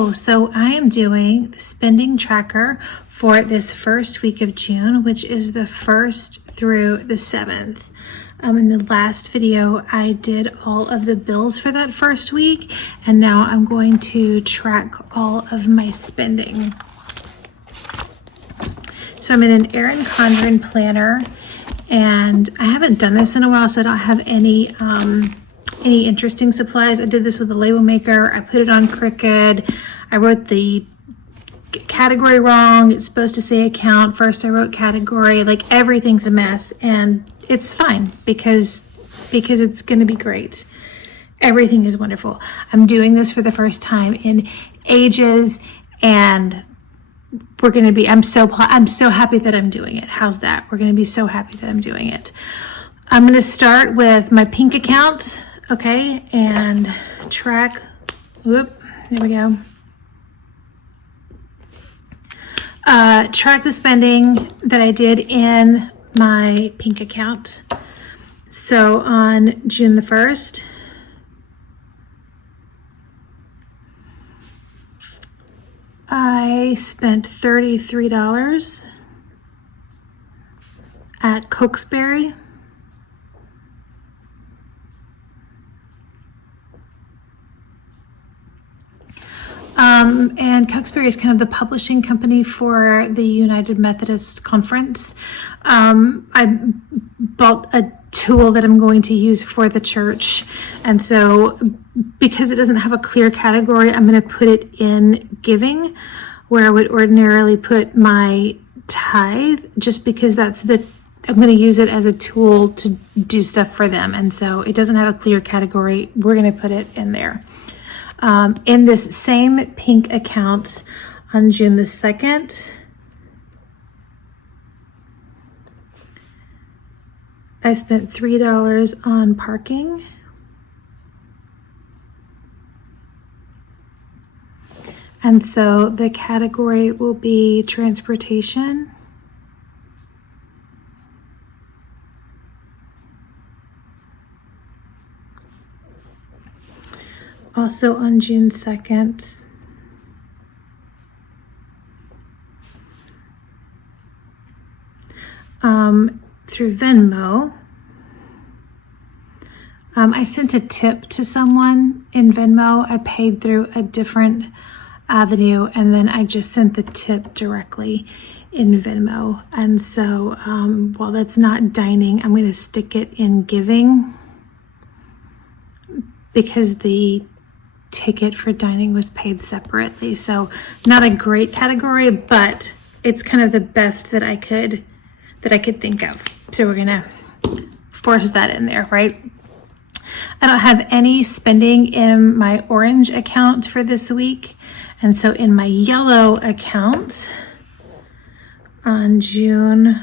Hello, so I am doing the spending tracker for this first week of June, which is the 1st through the 7th. In the last video, I did all of the bills for that first week, and now I'm going to track all of my spending. So I'm in an Erin Condren planner, and I haven't done this in a while, so I don't have any interesting supplies. I did this with a label maker. I put it on Cricut. I wrote the category wrong. It's supposed to say account. First I wrote category. Like, everything's a mess, and it's fine because it's going to be great. Everything is wonderful. I'm doing this for the first time in ages, and we're going to be, I'm so happy that I'm doing it. How's that? We're going to be so happy that I'm doing it. I'm going to start with my pink account. Okay, and track, there we go. Track the spending that I did in my pink account. So on June the 1st, I spent $33 at Cokesbury. And Cokesbury is kind of the publishing company for the United Methodist Conference. I bought a tool that I'm going to use for the church. And so because it doesn't have a clear category, I'm going to put it in giving, where I would ordinarily put my tithe, just because I'm going to use it as a tool to do stuff for them. And so it doesn't have a clear category. We're going to put it in there. In this same pink account on June the 2nd, I spent $3 on parking. And so the category will be transportation. Also on June 2nd, through Venmo, I sent a tip to someone in Venmo. I paid through a different avenue, and then I just sent the tip directly in Venmo. And so while that's not dining, I'm going to stick it in giving, because the ticket for dining was paid separately. So not a great category, but it's kind of the best that I could think of. So we're gonna force that in there, right? I don't have any spending in my orange account for this week. And so in my yellow account on June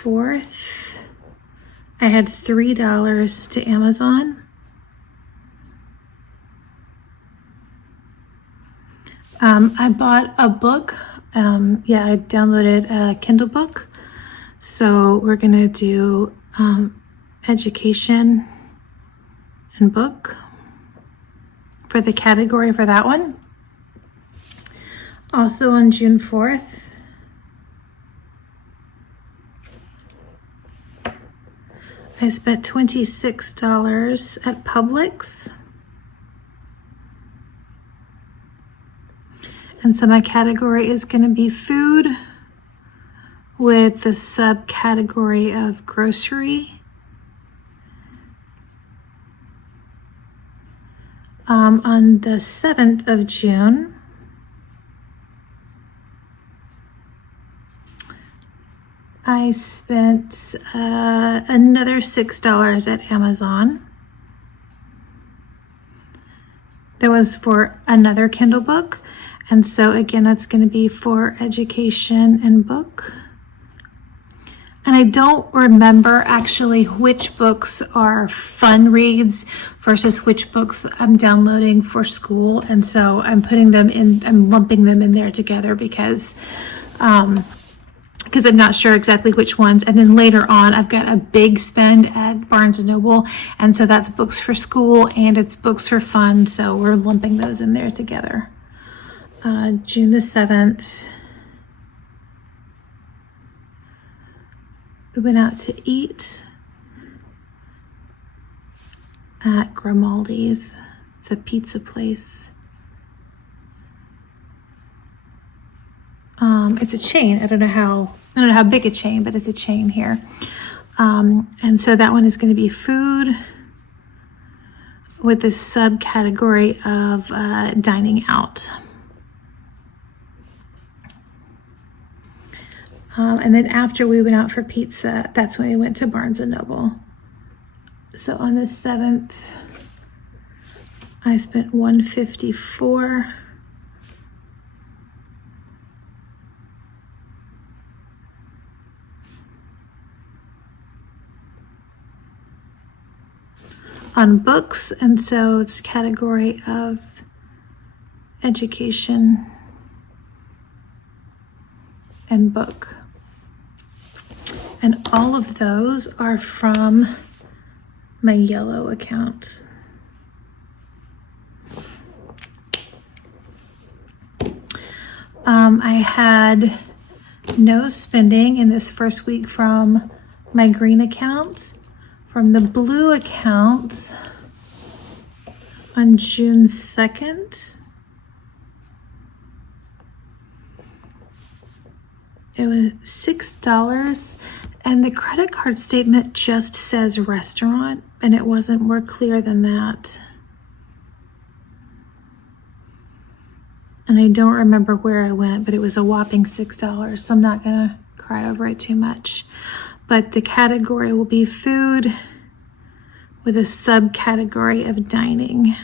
4th, I had $3 to Amazon. I bought a book. I downloaded a Kindle book. So we're gonna do education and book for the category for that one. Also on June 4th, I spent $26 at Publix. And so my category is going to be food, with the subcategory of grocery. On the 7th of June, I spent another $6 at Amazon. That was for another Kindle book. And so again, that's going to be for education and book. And I don't remember actually which books are fun reads versus which books I'm downloading for school. And so I'm putting them in, I'm lumping them in there together because because I'm not sure exactly which ones. And then later on, I've got a big spend at Barnes & Noble. And so that's books for school and it's books for fun. So we're lumping those in there together. June the 7th, we went out to eat at Grimaldi's. It's a pizza place. It's a chain. I don't know how big a chain, but it's a chain here. And so that one is going to be food with this subcategory of dining out. And then after we went out for pizza, that's when we went to Barnes & Noble. So on the 7th, I spent $154. On books, and so it's a category of education and book. And all of those are from my yellow account. I had no spending in this first week from my green account. From the blue account on June 2nd, it was $6, and the credit card statement just says restaurant, and it wasn't more clear than that. And I don't remember where I went, but it was a whopping $6, so I'm not gonna cry over it too much. But the category will be food with a subcategory of dining.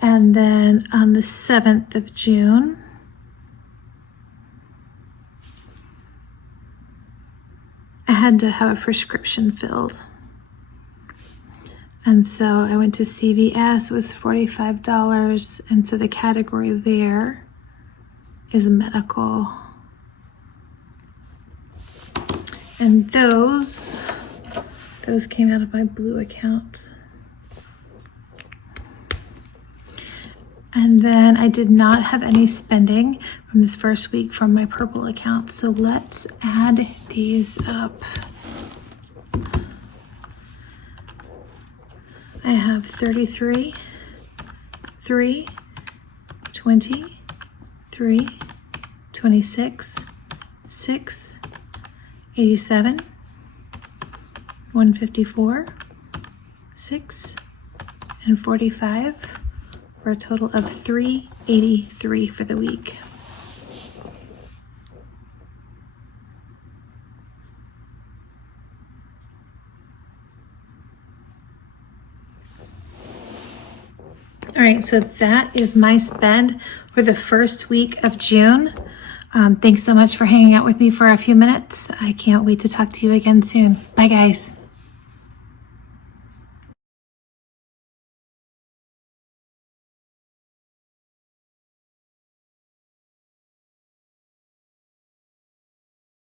And then on the 7th of June, I had to have a prescription filled. And so I went to CVS, it was $45. And so the category there is medical. And those came out of my blue account. And then I did not have any spending from this first week from my purple account. So let's add these up. I have 33, 3, 20, 3, 26, 6, 87, 154, 6, and 45 for a total of 383 for the week. All right, so that is my spend for the first week of June. Thanks so much for hanging out with me for a few minutes. I can't wait to talk to you again soon. Bye, guys.